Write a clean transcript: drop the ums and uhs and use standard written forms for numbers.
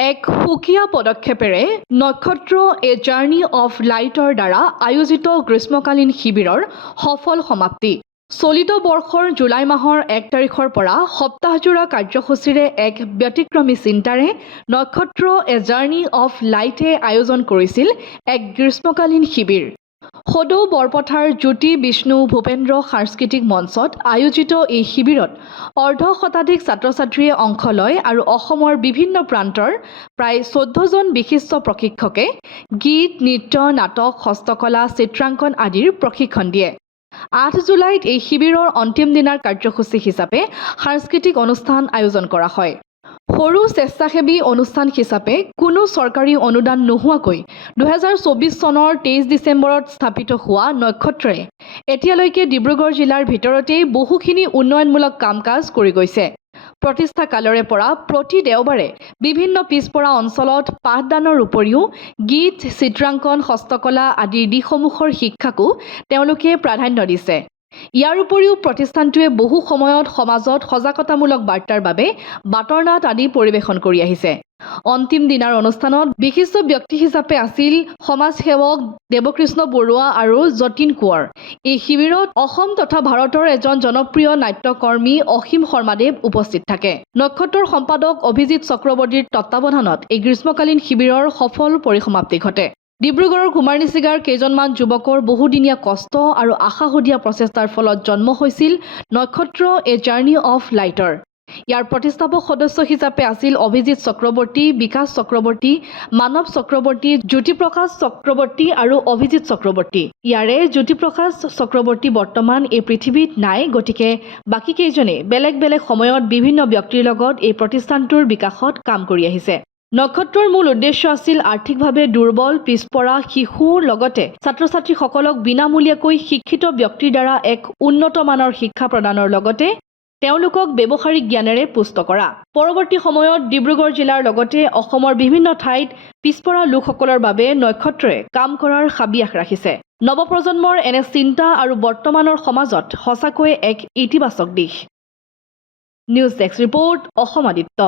এক সুকীয়া পদক্ষেপেৰে নক্ষত্ৰ এ জাৰ্নি অফ লাইটৰ দ্বাৰা আয়োজিত গ্ৰীষ্মকালীন শিবিৰৰ সফল সমাপ্তি। চলিত বৰ্ষৰ জুলাই মাহৰ 1 তাৰিখৰ পৰা সপ্তাহজোৰা কাৰ্যসূচীৰে এক ব্যতিক্ৰমী চিন্তাৰে নক্ষত্ৰ এ জাৰ্নি অফ লাইটে আয়োজন কৰিছিল এক গ্ৰীষ্মকালীন শিবিৰ। সদৌ বৰপথাৰ জ্যোতি বিষ্ণু ভূপেন্দ্ৰ সাংস্কৃতিক মঞ্চত আয়োজিত এই শিবিৰত অৰ্ধ শতাধিক ছাত্ৰ ছাত্ৰীয়ে অংশ লয় আৰু অসমৰ বিভিন্ন প্ৰান্তৰ প্ৰায় 14জন বিশিষ্ট প্ৰশিক্ষকে গীত, নৃত্য, নাটক, হস্তকলা, চিত্ৰাংকন আদিৰ প্ৰশিক্ষণ দিয়ে। 8 জুলাইত এই শিবিৰৰ অন্তিম দিনাৰ কাৰ্যসূচী হিচাপে সাংস্কৃতিক অনুষ্ঠান আয়োজন কৰা হয়। সৰু স্বেচ্ছাসেৱী অনুষ্ঠান হিচাপে কোনো চৰকাৰী অনুদান নোহোৱাকৈ 2024 চনৰ 23 ডিচেম্বৰত স্থাপিত হোৱা নক্ষত্ৰই এতিয়ালৈকে ডিব্ৰুগড় জিলাৰ ভিতৰতেই বহুখিনি উন্নয়নমূলক কাম-কাজ কৰি গৈছে। প্ৰতিষ্ঠা কালৰে পৰা প্ৰতি দেওবাৰে বিভিন্ন পিছপৰা অঞ্চলত পাঠদানৰ উপৰিও গীত, চিত্ৰাংকন, হস্তকলা আদিৰ দিশসমূহৰ শিক্ষাকো তেওঁলোকে প্ৰাধান্য দিছে। ইয়াৰ উপৰিও প্ৰতিষ্ঠানটোৱে বহু সময়ত সমাজত সজাগতামূলক বাৰ্তাৰ বাবে বাতৰ নাট আদি পৰিৱেশন কৰি আহিছে। অন্তিম দিনাৰ অনুষ্ঠানত বিশিষ্ট ব্যক্তি হিচাপে আছিল সমাজসেৱক দেৱকৃষ্ণ বৰুৱা আৰু যতীন কোঁৱৰ। এই শিবিৰত অসম তথা ভাৰতৰ এজন জনপ্ৰিয় নাট্যকৰ্মী অসীম শৰ্মাদেৱ উপস্থিত থাকে। নক্ষত্ৰৰ সম্পাদক অভিজিত চক্ৰৱৰ্তীৰ তত্বাৱধানত এই গ্ৰীষ্মকালীন শিবিৰৰ সফল পৰিসমাপ্তি ঘটে। ডিব্ৰুগড়ৰ কুমাৰনিচিগাৰ কেইজনমান যুৱকৰ বহুদিনীয়া কষ্ট আৰু আশাসুধীয়া প্ৰচেষ্টাৰ ফলত জন্ম হৈছিল নক্ষত্ৰ এ জাৰ্নি অফ লাইটৰ। ইয়াৰ প্ৰতিষ্ঠাপক সদস্য হিচাপে আছিল অভিজিত চক্ৰৱৰ্তী, বিকাশ চক্ৰৱৰ্তী, মানৱ চক্ৰৱৰ্তী, জ্যোতিপ্ৰকাশ চক্ৰৱৰ্তী আৰু অভিজিত চক্ৰৱৰ্তী। ইয়াৰে জ্যোতিপ্ৰকাশ চক্ৰৱৰ্তী বৰ্তমান এই পৃথিৱীত নাই, গতিকে বাকী কেইজনে বেলেগ বেলেগ সময়ত বিভিন্ন ব্যক্তিৰ লগত এই প্ৰতিষ্ঠানটোৰ বিকাশত কাম কৰি আহিছে। নক্ষত্ৰৰ মূল উদ্দেশ্য আছিল আৰ্থিকভাৱে দুৰ্বল, পিছপৰা শিশুৰ লগতে ছাত্ৰ-ছাত্ৰীসকলক বিনামূলীয়াকৈ শিক্ষিত ব্যক্তিৰ দ্বাৰা এক উন্নত মানৰ শিক্ষা প্ৰদানৰ লগতে তেওঁলোকক ব্যৱহাৰিক জ্ঞানেৰে পুষ্ট কৰা। পৰৱৰ্তী সময়ত ডিব্ৰুগড় জিলাৰ লগতে অসমৰ বিভিন্ন ঠাইত পিছপৰা লোকসকলৰ বাবে নক্ষত্ৰই কাম কৰাৰ হাবিয়াস ৰাখিছে। নৱপ্ৰজন্মৰ এনে চিন্তা আৰু বৰ্তমানৰ সমাজত সঁচাকৈয়ে এক ইতিবাচক দিশ। News desk report, Assam Aditya.